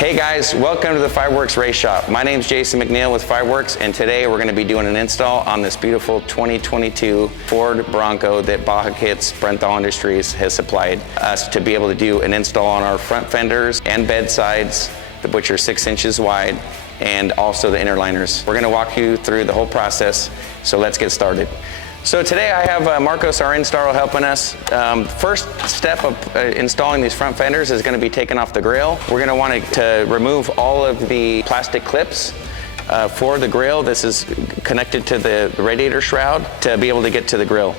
Hey guys, welcome to the FiberwerX Race Shop. My name is Jason McNeil with FiberwerX, and today we're going to be doing an install on this beautiful 2022 Ford Bronco that Baja Kits Brenthal Industries has supplied us to be able to do an install on our front fenders and bedsides, which are 6 inches wide, and also the inner liners. We're going to walk you through the whole process, so let's get started. So today I have Marcos, our installer, helping us. First step of installing these front fenders is going to be taking off the grille. We're going to want to remove all of the plastic clips for the grille. This is connected to the radiator shroud to be able to get to the grille.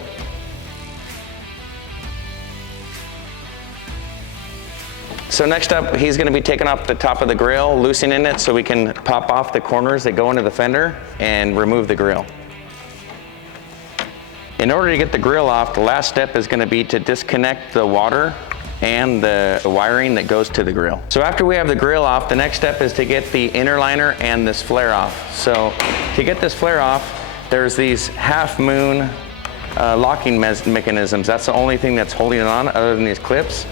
So next up, he's going to be taking off the top of the grille, loosening it so we can pop off the corners that go into the fender and remove the grille. In order to get the grille off, the last step is going to be to disconnect the water and the wiring that goes to the grille. So after we have the grille off, the next step is to get the inner liner and this flare off. So to get this flare off, there's these half moon locking mechanisms. That's the only thing that's holding it on other than these clips.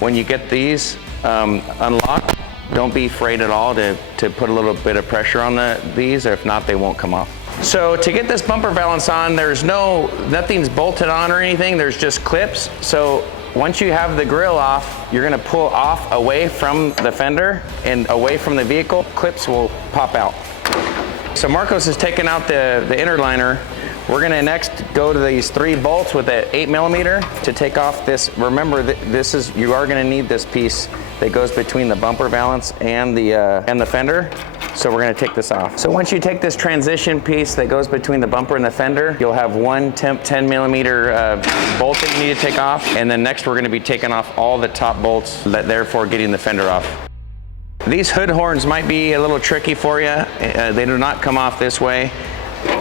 When you get these unlocked, don't be afraid at all to put a little bit of pressure on these, or if not, they won't come off. So to get this bumper valance on, nothing's bolted on or anything, there's just clips. So once you have the grille off, you're gonna pull off away from the fender and away from the vehicle, clips will pop out. So Marcos is taking out the inner liner. We're gonna next go to these 3 bolts with an 8mm to take off this. Remember, you are gonna need this piece that goes between the bumper valance and the fender. So we're gonna take this off. So once you take this transition piece that goes between the bumper and the fender, you'll have one 10mm bolt that you need to take off. And then next we're gonna be taking off all the top bolts, therefore getting the fender off. These hood horns might be a little tricky for you. They do not come off this way.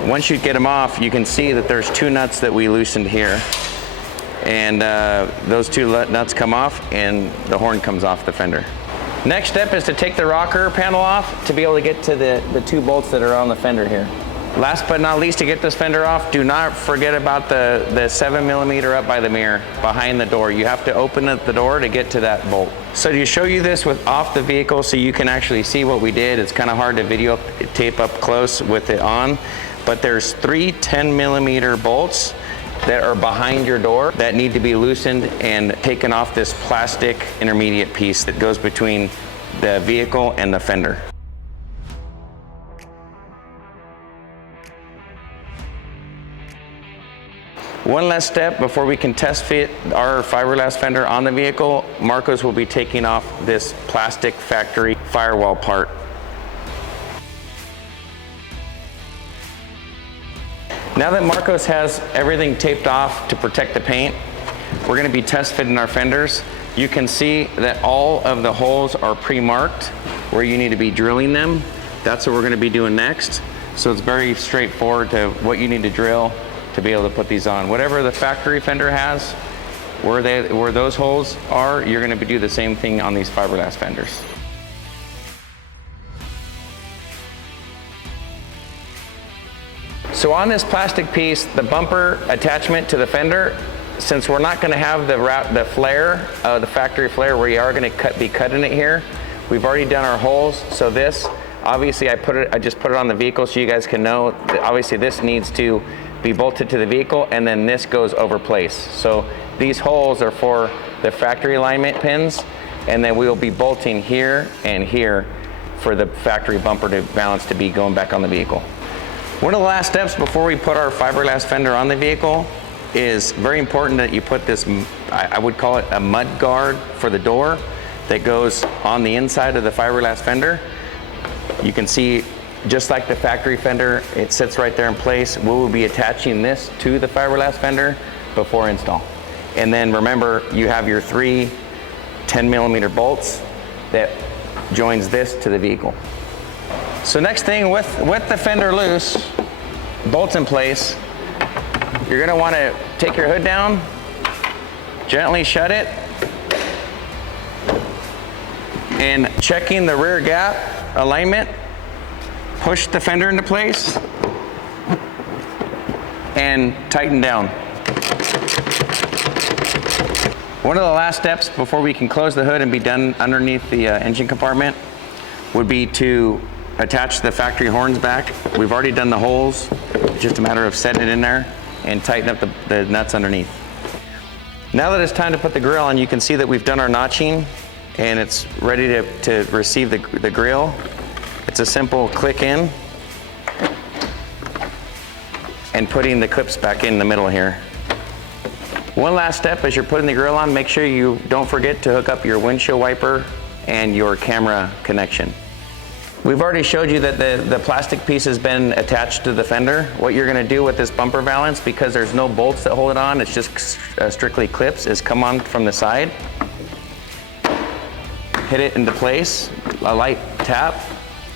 Once you get them off, you can see that there's 2 nuts that we loosened here. And those 2 nuts come off and the horn comes off the fender. Next step is to take the rocker panel off to be able to get to the 2 bolts that are on the fender here. Last but not least, to get this fender off, do not forget about the 7mm up by the mirror behind the door. You have to open up the door to get to that bolt. So to show you this off the vehicle so you can actually see what we did, it's kind of hard to videotape up close with it on, but there's 3 10mm bolts that are behind your door that need to be loosened and taken off this plastic intermediate piece that goes between the vehicle and the fender. One last step before we can test fit our fiberglass fender on the vehicle, Marcos will be taking off this plastic factory firewall part. Now that Marcos has everything taped off to protect the paint, we're going to be test fitting our fenders. You can see that all of the holes are pre-marked where you need to be drilling them. That's what we're going to be doing next. So it's very straightforward to what you need to drill to be able to put these on. Whatever the factory fender has, where those holes are, you're going to do the same thing on these fiberglass fenders. So on this plastic piece, the bumper attachment to the fender, since we're not going to have the flare, the factory flare, we are going to be cutting it here. We've already done our holes. So this, obviously, I just put it on the vehicle so you guys can know. Obviously, this needs to be bolted to the vehicle, and then this goes over place. So these holes are for the factory alignment pins, and then we will be bolting here and here for the factory bumper to balance to be going back on the vehicle. One of the last steps before we put our fiberglass fender on the vehicle is very important that you put this, I would call it a mud guard for the door that goes on the inside of the fiberglass fender. You can see, just like the factory fender, it sits right there in place. We will be attaching this to the fiberglass fender before install. And then remember, you have your 3 10mm bolts that joins this to the vehicle. So next thing, with the fender loose, bolts in place, you're gonna wanna take your hood down, gently shut it, and checking the rear gap alignment, push the fender into place, and tighten down. One of the last steps before we can close the hood and be done underneath the engine compartment would be to attach the factory horns back. We've already done the holes, just a matter of setting it in there and tighten up the nuts underneath. Now that it's time to put the grill on, you can see that we've done our notching and it's ready to receive the grill. It's a simple click in and putting the clips back in the middle here. One last step as you're putting the grill on, make sure you don't forget to hook up your windshield wiper and your camera connection. We've already showed you that the plastic piece has been attached to the fender. What you're gonna do with this bumper valance, because there's no bolts that hold it on, it's just strictly clips, is come on from the side, hit it into place, a light tap,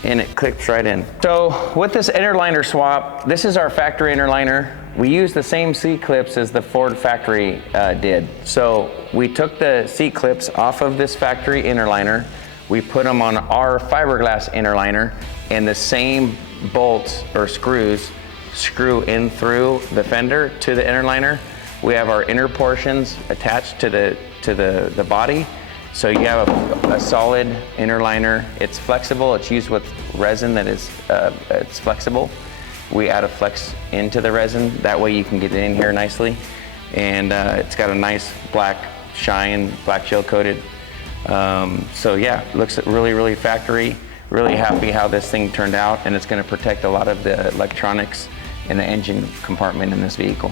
and it clicks right in. So with this inner liner swap, this is our factory inner liner. We use the same seat clips as the Ford factory did. So we took the seat clips off of this factory inner liner, we put them on our fiberglass inner liner, and the same bolts or screws screw in through the fender to the inner liner. We have our inner portions attached to the body. So you have a solid inner liner. It's flexible. It's used with resin that is it's flexible. We add a flex into the resin. That way you can get it in here nicely. And it's got a nice black shine, black gel coated. So yeah, looks really, really factory. Really happy how this thing turned out, and it's going to protect a lot of the electronics in the engine compartment in this vehicle.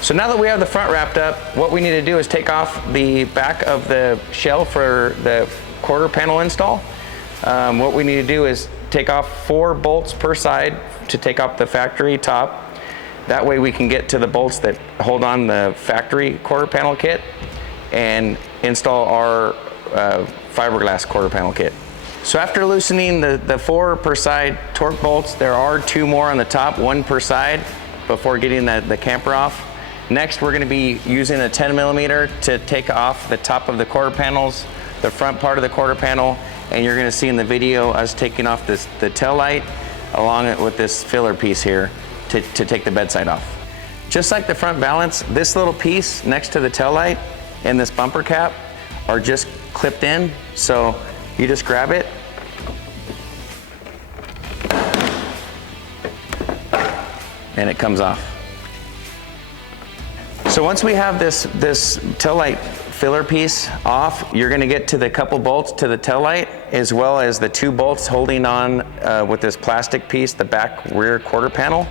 So now that we have the front wrapped up, what we need to do is take off the back of the shell for the quarter panel install. What we need to do is take off 4 bolts per side to take off the factory top. That way we can get to the bolts that hold on the factory quarter panel kit and install our fiberglass quarter panel kit. So after loosening the 4 per side torque bolts, there are 2 more on the top, 1 per side, before getting the camper off. Next, we're going to be using a 10mm to take off the top of the quarter panels, the front part of the quarter panel, and you're going to see in the video us taking off the tail light along with this filler piece here to take the bedside off. Just like the front valance, this little piece next to the tail light and this bumper cap are just clipped in, so you just grab it and it comes off. So once we have this tail light filler piece off, you're going to get to the couple bolts to the tail light, as well as the 2 bolts holding on with this plastic piece, the back rear quarter panel,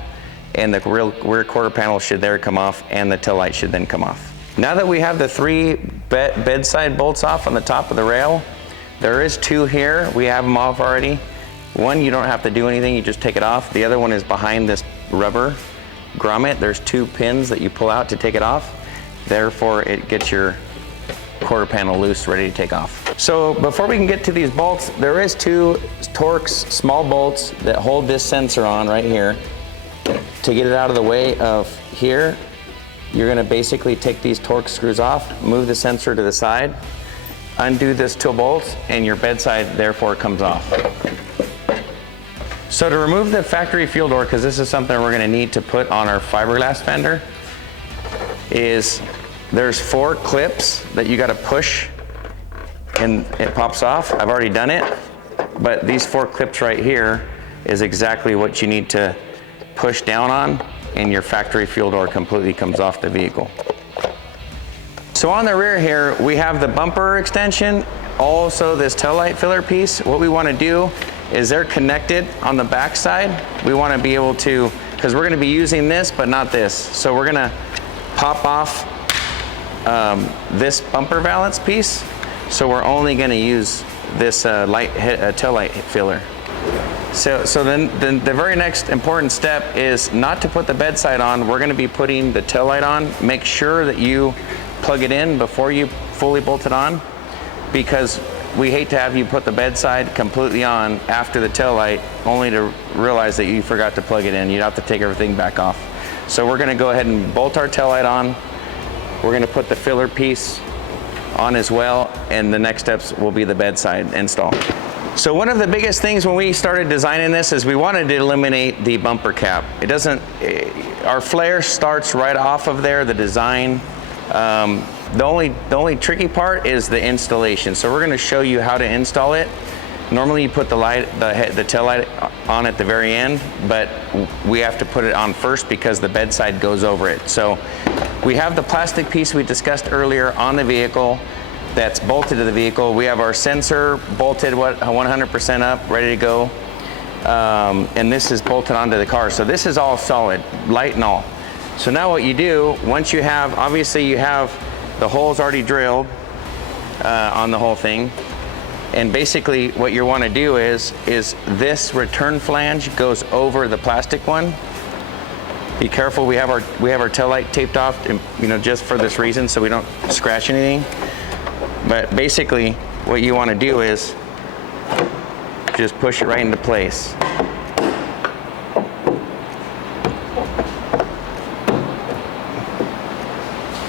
and the rear quarter panel should there come off, and the tail light should then come off. Now that we have the 3 bedside bolts off on the top of the rail, there is 2 here. We have them off already. One, you don't have to do anything, you just take it off. The other one is behind this rubber grommet. There's 2 pins that you pull out to take it off. Therefore, it gets your quarter panel loose, ready to take off. So before we can get to these bolts, there is 2 Torx small bolts that hold this sensor on right here. To get it out of the way of here, you're gonna basically take these Torx screws off, move the sensor to the side, undo this 2 bolts, and your bedside therefore comes off. So to remove the factory fuel door, because this is something we're going to need to put on our fiberglass fender, is there's 4 clips that you got to push and it pops off. I've already done it, but these 4 clips right here is exactly what you need to push down on, and your factory fuel door completely comes off the vehicle. So on the rear here, we have the bumper extension, also this taillight filler piece. What we want to do is they're connected on the back side. We want to be able to, because we're going to be using this but not this, so we're going to pop off this bumper valance piece, so we're only going to use this tail light filler. So then the very next important step is not to put the bedside on. We're going to be putting the tail light on. Make sure that you plug it in before you fully bolt it on, because we hate to have you put the bedside completely on after the tail light, only to realize that you forgot to plug it in. You'd have to take everything back off. So we're gonna go ahead and bolt our tail light on. We're gonna put the filler piece on as well, and the next steps will be the bedside install. So one of the biggest things when we started designing this is we wanted to eliminate the bumper cap. Our flare starts right off of there, the design. The only tricky part is the installation. So we're going to show you how to install it. Normally you put the tail light on at the very end, but we have to put it on first because the bedside goes over it. So we have the plastic piece we discussed earlier on the vehicle that's bolted to the vehicle. We have our sensor bolted 100% up, ready to go. And this is bolted onto the car. So this is all solid, light and all. So now what you do, once you have, obviously you have the holes already drilled on the whole thing. And basically what you want to do is this return flange goes over the plastic one. Be careful, we have our tail light taped off, just for this reason, so we don't scratch anything. But basically what you want to do is just push it right into place.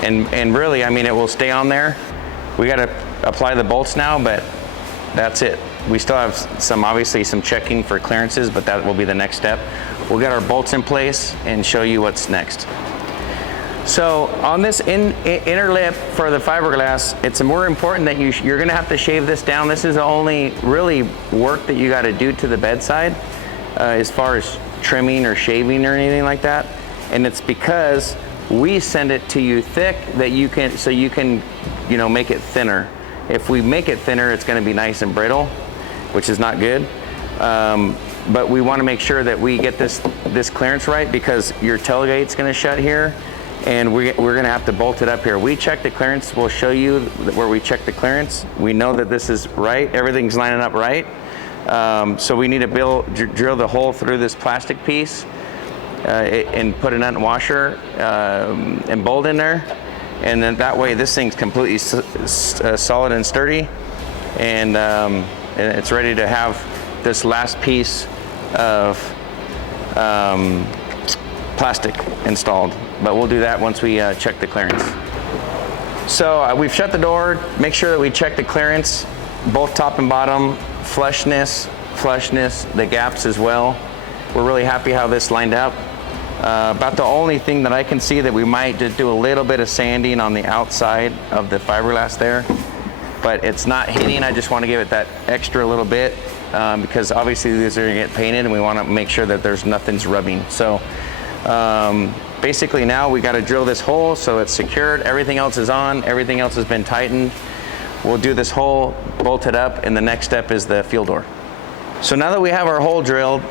And really, I mean, it will stay on there. We got to apply the bolts now, but that's it. We still have obviously some checking for clearances, but that will be the next step. We'll get our bolts in place and show you what's next. So on this inner lip for the fiberglass, it's more important that you're gonna have to shave this down. This is the only really work that you gotta do to the bedside as far as trimming or shaving or anything like that. And it's because we send it to you thick that you can make it thinner. If we make it thinner, it's gonna be nice and brittle, which is not good. But we wanna make sure that we get this clearance right, because your tailgate's gonna shut here, and we're gonna have to bolt it up here. We check the clearance, we'll show you where we check the clearance. We know that this is right, everything's lining up right. So we need to drill the hole through this plastic piece and put a nut and washer and bolt in there. And then that way this thing's completely solid and sturdy, and it's ready to have this last piece of plastic installed. But we'll do that once we check the clearance. So we've shut the door. Make sure that we check the clearance, both top and bottom, flushness, the gaps as well. We're really happy how this lined up. About the only thing that I can see that we might just do a little bit of sanding on the outside of the fiberglass there, but it's not hitting. I just want to give it that extra little bit because obviously these are going to get painted, and we want to make sure that nothing's rubbing. So basically now we got to drill this hole so it's secured. Everything else is on. Everything else has been tightened. We'll do this hole, bolt it up, and the next step is the fuel door. So now that we have our hole drilled,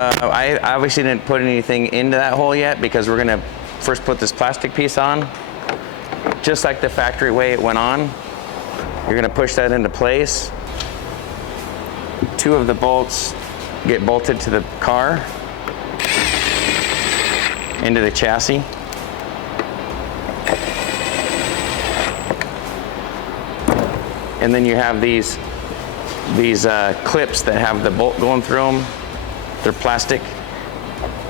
I obviously didn't put anything into that hole yet because we're gonna first put this plastic piece on. Just like the factory way it went on, you're gonna push that into place. 2 of the bolts get bolted to the car, into the chassis. And then you have these clips that have the bolt going through them. They're plastic.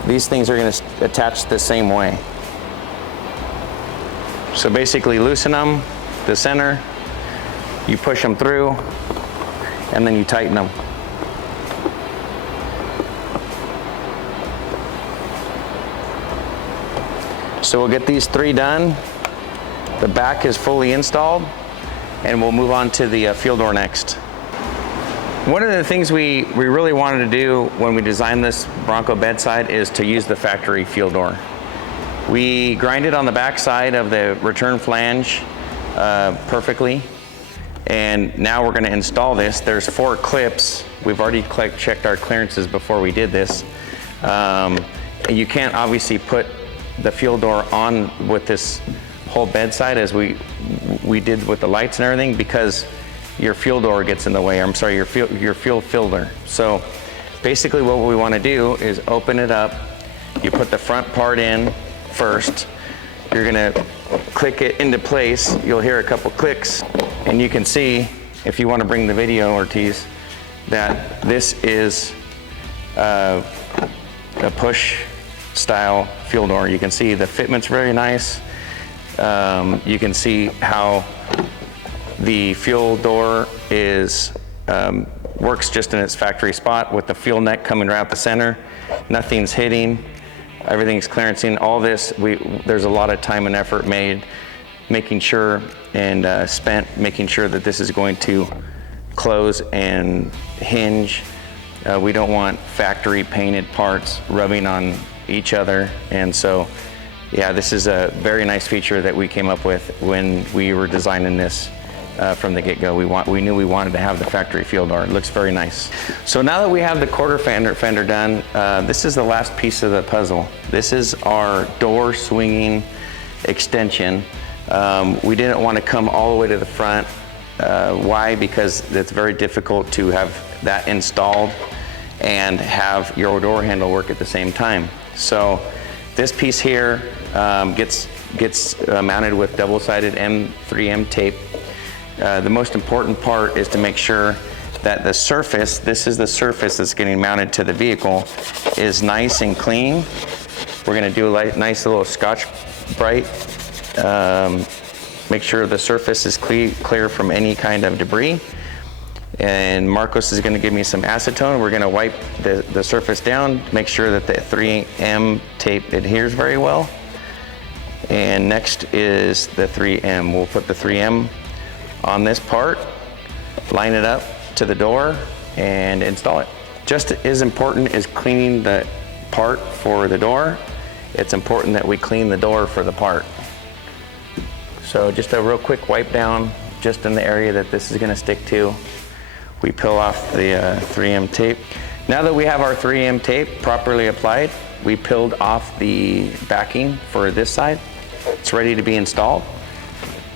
These things are going to attach the same way. So basically loosen them, the center, you push them through, and then you tighten them. So we'll get these 3 done. The back is fully installed, and we'll move on to the fuel door next. One of the things we really wanted to do when we designed this Bronco bedside is to use the factory fuel door. We grinded on the back side of the return flange perfectly, and now we're going to install this. There's 4 clips. We've already checked our clearances before we did this. You can't obviously put the fuel door on with this whole bedside as we did with the lights and everything, because your fuel door gets in the way. I'm sorry, your fuel filter. So basically what we want to do is open it up. You put the front part in first. You're gonna click it into place. You'll hear a couple clicks, and you can see, if you want to bring the video, Ortiz, that this is a push style fuel door. You can see the fitment's very nice. You can see how the fuel door works just in its factory spot with the fuel neck coming right out the center. Nothing's hitting, everything's clearancing. All this, there's a lot of time and effort made, making sure, and spent making sure that this is going to close and hinge. We don't want factory painted parts rubbing on each other. And so, yeah, this is a very nice feature that we came up with when we were designing this from the get-go. We knew we wanted to have the factory field door. It looks very nice. So now that we have the quarter fender done, this is the last piece of the puzzle. This is our door swinging extension. We didn't want to come all the way to the front. Why? Because it's very difficult to have that installed and have your door handle work at the same time. So this piece here gets mounted with double-sided M3M tape. The most important part is to make sure that the surface, this is the surface that's getting mounted to the vehicle, is nice and clean. We're gonna do a nice little Scotch-Brite. Make sure the surface is clear from any kind of debris. And Marcos is gonna give me some acetone. We're gonna wipe the surface down, make sure that the 3M tape adheres very well. And next is the 3M. We'll put the 3M on this part, line it up to the door, and install it. Just as important as cleaning the part for the door, it's important that we clean the door for the part. So just a real quick wipe down just in the area that this is gonna stick to. We peel off the 3M tape. Now that we have our 3M tape properly applied, we peeled off the backing for this side. It's ready to be installed.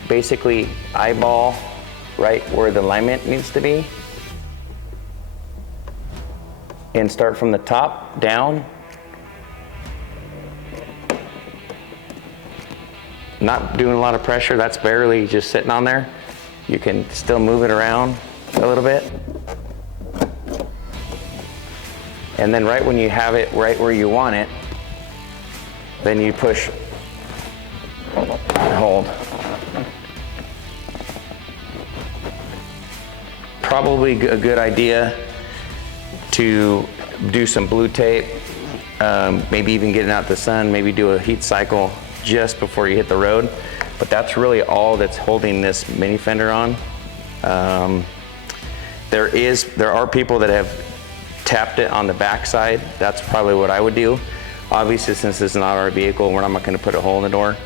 Basically eyeball right where the alignment needs to be. And start from the top down. Not doing a lot of pressure, that's barely just sitting on there. You can still move it around a little bit. And then right when you have it right where you want it, then you push and hold. Probably a good idea to do some blue tape, maybe even get it out the sun, maybe do a heat cycle just before you hit the road. But that's really all that's holding this mini fender on. There are people that have tapped it on the back side. That's probably what I would do. Obviously, since this is not our vehicle, we're not gonna put a hole in the door.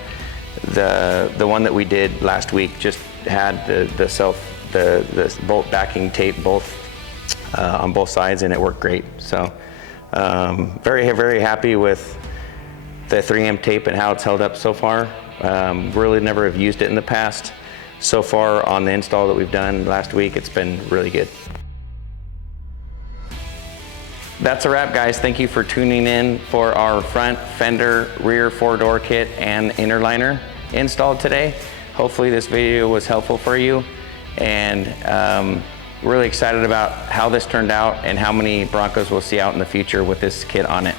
The one that we did last week just had the bolt backing tape on both sides, and it worked great. So very, very happy with the 3M tape and how it's held up so far. Really never have used it in the past. So far on the install that we've done last week, it's been really good. That's a wrap, guys. Thank you for tuning in for our front fender, rear 4-door kit, and inner liner installed today. Hopefully this video was helpful for you, and really excited about how this turned out and how many Broncos we'll see out in the future with this kit on it.